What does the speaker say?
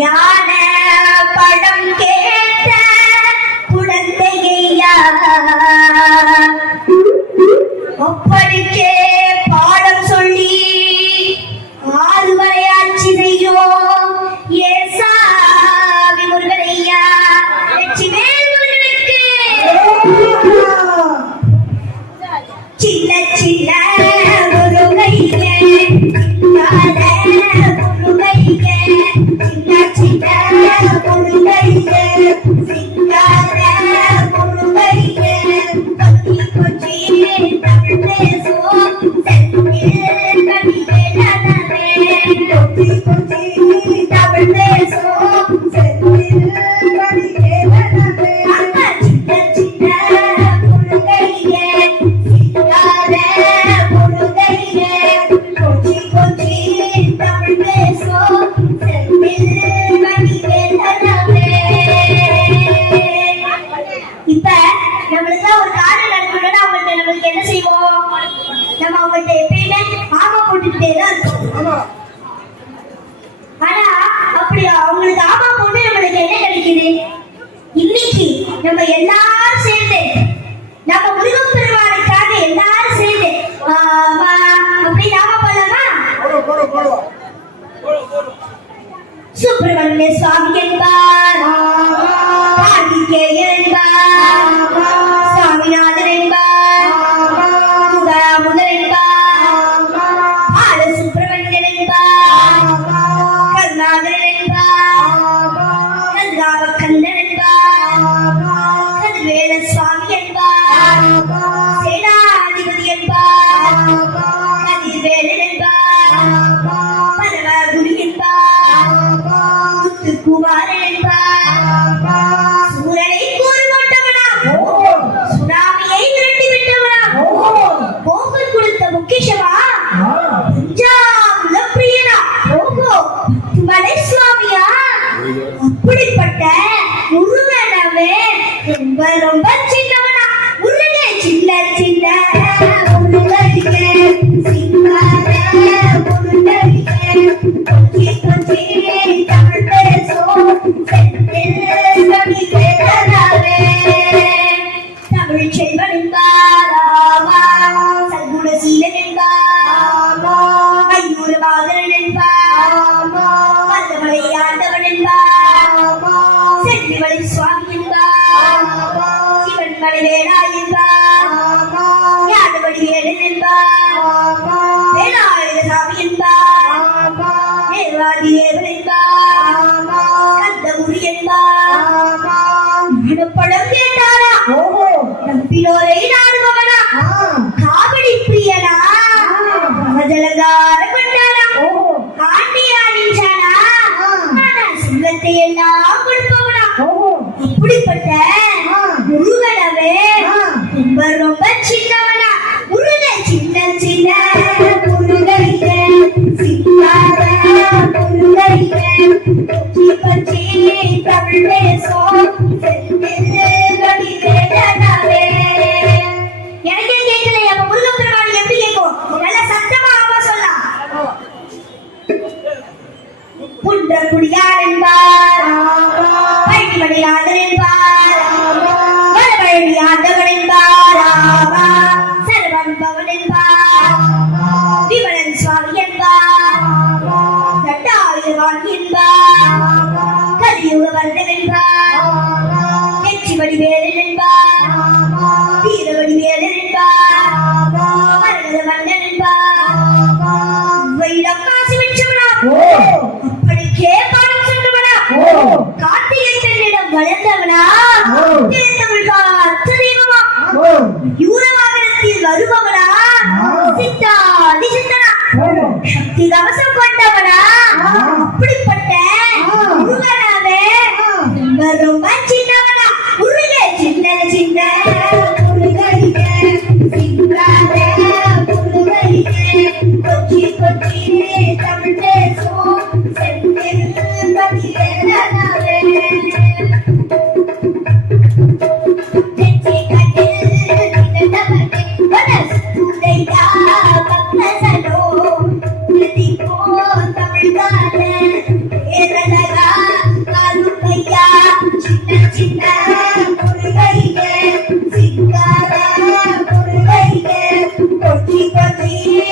ஞான படம் கேட்ட குழந்தையா ஒப்படிக்கே பாடம் சொல்லி ஆறுவரையாச்சினையோ ஏசாமி முருகனையா வெற்றிவேல் முருகனுக்கு சின்ன சின்ன முருகையே நம்ம எல்லாரும் சேர்ந்து நம்ம முருகன் பெருமானுக்காக எல்லாரும் சேர்ந்து அப்படி நாம போலாமா? சுப்பிரமணிய சுவாமி என்பார், கார்த்திகேயன் என்பார், சுவாமிநாதன் என்பார், முதல் என்பார், பால சுப்பிரமணியன் என்பார், கருணாகரன் என்பார், கந்தன் என்பார், வேல சுவாமி என்பார், சேனாதிபதி என்பார், கதிர்வேலன் என்பார், பரமகுரு என்பார், முத்துக்குமாரன் என்பார், சூரனை கூறு கொண்டவனா, சுனாமியை விரட்டி விட்டவனா, போகல் கொடுத்த முக்கிஷமா, பஞ்சாபுல பிரியனா, மலை சுவாமியா, அப்படிப்பட்ட முருகனவே ரொம்ப ரொம்ப சின்னவனா, முருகனே சின்ன சின்ன முருகனே சிங்கார முருகனே கொஞ்சி கொஞ்சி தமிழ் பேசும் செந்தில் கவி வேதனாவே தமிழ் செல்வன் என்பாராமா, சல்குணசீலன் என்பாராமா, மயூர பாகரன் என்பாராமா, வல்லமலை ஆண்டவன் என்பாராமா, செல்விமலை சுவாமி என்பாராமா, சிவன்மலை வேளா என்பாராமா, ஞானவடி வேலன் என்பாராமா, வேலாயுத சாமி என்பாராமா, வேல்வாதி தேவன் என்பாராமா, கந்தமுடி என்பாராமா, படம் கேட்டாரா நம்பினோரை நாடுபவனா, காவடி பிரியனா, மதலகார கொண்டானா, ஆண்டியானிச்சானா, செல்வத்தை எல்லாம் கொடுப்பவனா, இப்படிப்பட்ட முருகனவே ரொம்ப ரொம்ப சின்னவனா, முருக சின்ன சின்ன முருகையே சிங்கார முருகையே பச்சி பச்சி தமிழ் பேசும் செந்தில் கவி வேதனாவே. எனக்கே கேட்கல, அப்ப முருகன் பெருமாள் எப்படி கேட்கும்? நல்லா சத்தமா ஆமா சொல்லலாம். புன்றக்குடியார் என்பார், பழனிமணிநாதன் என்பார், வடபழனி ஆண்டவன் என்பார், சரவண பவன் என்பார், விமலன் சுவாமி என்பார், தட்டாயுதவான் என்பார், கலியுக வர்தன் என்பார், வெற்றிவடி வேலன் என்பார், வீரவடி வேலன் என்பார், மரகத மன்னன் என்பார், வைரம் காசி வெற்றவனா, அப்படிக்கே பாடம் சொன்னவனா, கார்த்திகை பெண்ணிடம் வளர்ந்தவனா, திருத்தமிழ் அச்சதீபமா, யூரவாகனத்தில் வருபவனா, சித்தாதி சித்தனா, சக்தி கவசம் கொண்டவனா, அப்படிப்பட்ட முருகனாவே ரொம்ப ரொம்ப சின்னவனா, முருகே சின்ன சின்ன முருகையே சிங்கார முருகையே கொச்சி கொச்சி தமிழ் பேசும் செந்தில் கவி வேதனாவே தமிழ் பொத்தி பொத்தி